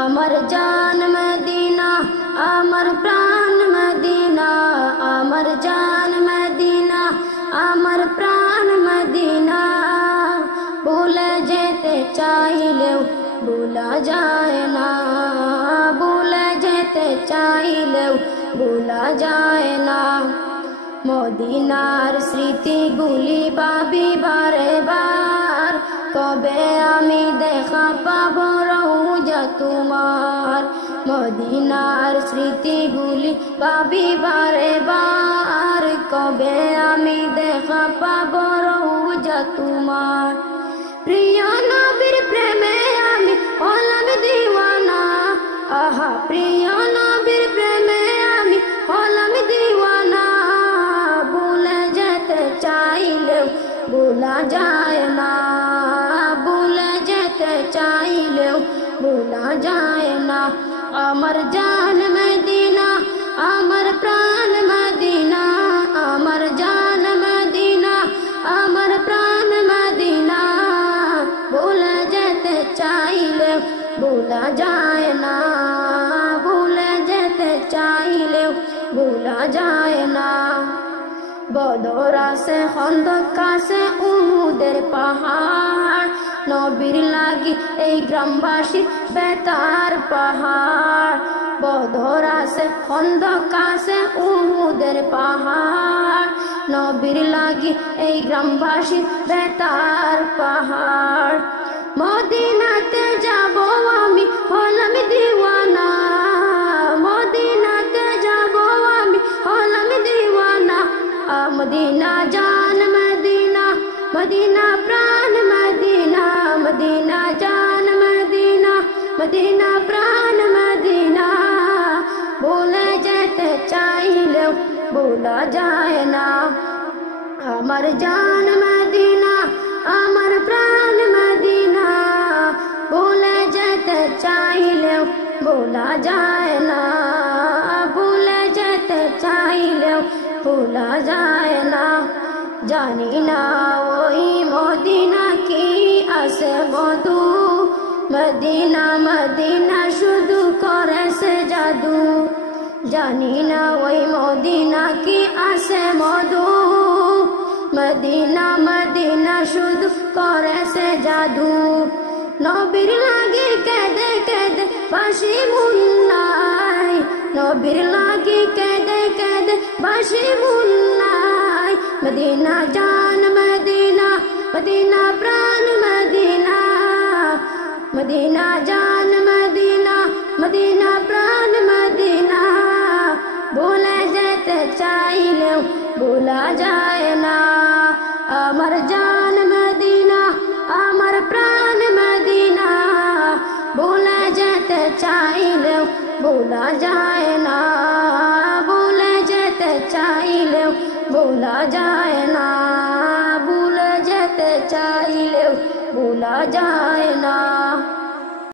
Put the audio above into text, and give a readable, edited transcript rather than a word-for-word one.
আমার জান মদিনা, আমার প্রাণ মদিনা, আমার জান মদিনা, আমার প্রাণ মদিনা। ভুলে যেতে চাইলেও ভোলা যায় না, ভুলে যেতে চাইলেও ভোলা যায় না। মদিনার স্মৃতিগুলি ভাবি বারে বার, কবে আমি দেখা পাবো রওজা তোমার। মদিনার স্মৃতিগুলি ভাবি বারে বার, কবে আমি দেখা পাবো রওজা তোমার। প্রিয় নবীর প্রেমে আমি হলাম দিওয়ানা, আহা প্রিয় নবীর প্রেমে আমি হলাম দিওয়ানা। ভুলে যেতে চাইলেও ভোলা যায় না, ভুলে যেতে চাইলেও ভোলা যায় না। আমার জান মদিনা, আমার প্রাণ মদিনা, আমার জান মদিনা, আমার প্রাণ মদিনা। ভুলে যেতে চাইলেও ভোলা যায় না, ভুলে যেতে চাইলেও ভোলা যায় না। বদর আছে, খন্দক আছে, উহুদের পাহাড়, নবীর লাগি এই গ্রামবাসী বেতার পাহাড়। বদর আছে, খন্দক আছে, উহুদের পাহাড়, নবীর লাগি এই গ্রামবাসী বেতার পাহাড়। মদিনাতে যাব আমি হলাম দিওয়ানা, মদিনাতে যাব আমি হলাম দিওয়ানা। মদিনা জান মদিনা, মদিনা প্রাণ মদিনা, মদিনা জান মদিনা, মদিনা প্রাণ মদিনা। ভুলে যেতে চাইলেও ভোলা যায় না। আমার জান মদিনা, আমার প্রাণ মদিনা। ভুলে যেতে চাইলেও ভোলা যায় না, ভুলে যেতে চাইলেও ভোলা যায় না। জানি না ওই মদিনা কি আছে মধু, মদিনা মদিনা শুধু করেছে জাদু। জানি না ওই মদিনা কি আছে মধু, মদিনা মদিনা শুধু করেছে জাদু। নবীর লাগি কেঁদে কেঁদে বাঁশি মুন্নাই, নবীর লাগি কেঁদে কেঁদে বাঁশি মুন্নাই। মদিনা জান মদিনা, মদিনা প্রাণ মদিনা, মদিনা জান মদিনা, মদিনা প্রাণ মদিনা। ভুলে যেতে চাইলেও ভোলা যায় না। আমার জান মদিনা, আমার প্রাণ মদিনা। ভুলে যেতে চাইলেও ভোলা যায় না, ভুলে যেতে চাইলেও ভোলা যায় না, ভুলে যেতে চাইলেও ভোলা যায় না।